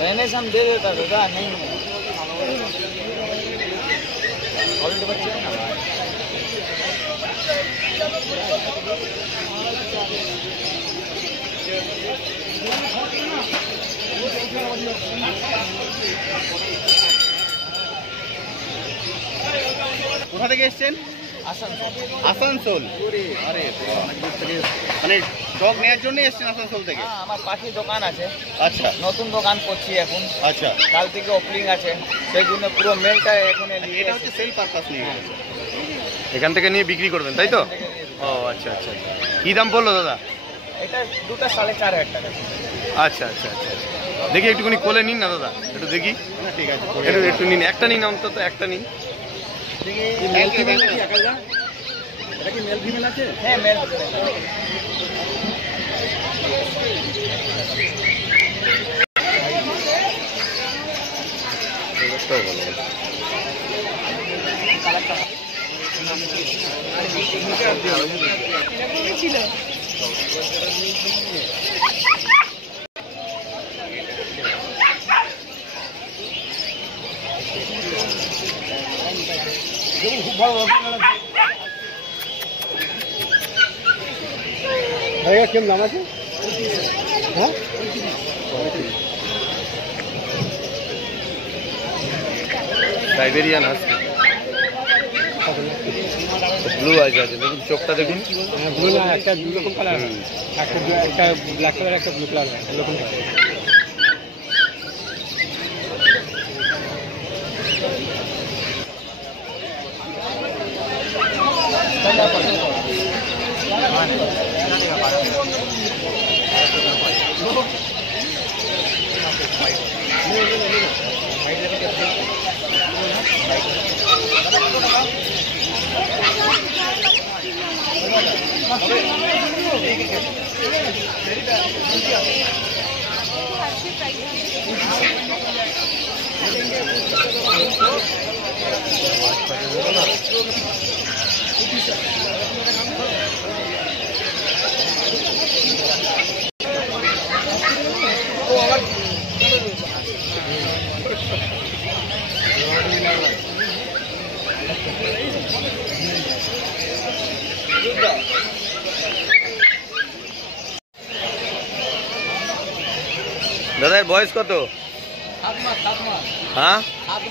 रहने से हम दे देता दादा, नहीं ऑलरेडी बच्चे हैं ना। কোথা থেকে এসেছেন? আসানসোল। আরে অনেক দূর থেকে মানে ডগ নেওয়ার জন্য এসেছেন আসানসোল থেকে? আমার পাখির দোকান আছে। আচ্ছা, নতুন দোকান করছি এখন। আচ্ছা, কাল থেকে ওপেনিং আছে, সেই জন্য পুরো মেলটা এখন এটা হচ্ছে সেল পারপাস নিয়ে এখান থেকে নিয়ে বিক্রি করবেন, তাই তো? ও আচ্ছা আচ্ছা, কি দাম পড়লো দাদা? এটা দুটো 4,500 টাকা। আচ্ছা আচ্ছা আচ্ছা, দেখি একটুখানি কোলে নিন না দাদা, একটু দেখি। ঠিক আছে, একটু নিন, একটা নিন অন্তত, একটা নিন। মেল ফিমেল আছে? হ্যাঁ, মেল। ছিল খুব ভালো ভাইয়া, কেমন দাম আছে? হ্যাঁ, সাইবেরিয়ান হাস্কি, ব্লু আইজ আছে, দেখুন চোখটা দেখুন। ব্লু না, একটা দু রকম কালার, একটা ব্ল্যাক কালার, একটা ব্লু কালার, এরকম কালার। দাদার বয়স কত? 7 মাস। হ্যাঁ, 7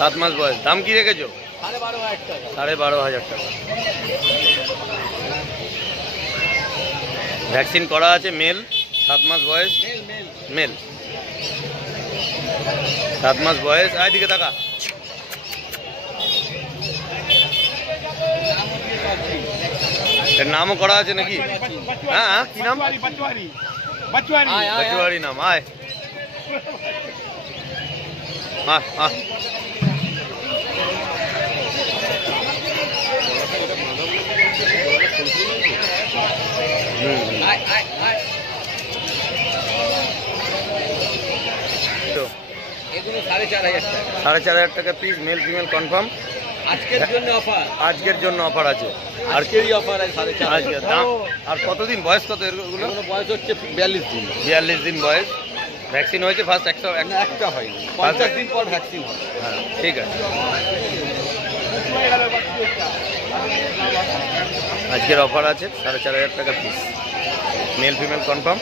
7 মাস। মাস বয়স। দাম কি রেখেছো? 12,500 টাকা। 12,500 টাকা। ভ্যাকসিন করা আছে, মেল, 7 মাস বয়স। মেল 7 মাস বয়স। দিকে টাকা এর নামও করা আছে নাকি? হ্যাঁ, কি নাম? বাচুয়ারি নাম। আয় এগুলো 4,500 টাকা। 4,500 টাকা পিস, মেল ফিমেল কনফার্ম। আজকের জন্য অফার আছে। আর কেরি অফার আছে 4,500 দাম। আর কতদিন বয়স? কত এগুলো? বয়স হচ্ছে 42 দিন। 42 দিন বয়স। ভ্যাকসিন হয়েছে ফার্স্ট? একটা হয়নি, 50 দিন পর ভ্যাকসিন হয়। হ্যাঁ, ঠিক আছে। আজকের অফার আছে 4,500 টাকা পিস, মেল ফিমেল কনফার্ম।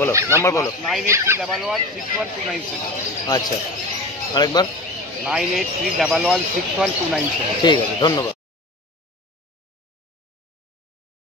বলো নাম্বার, বলো। 9831161297। আচ্ছা, আরেকবার। 9831161297। ঠিক আছে, ধন্যবাদ।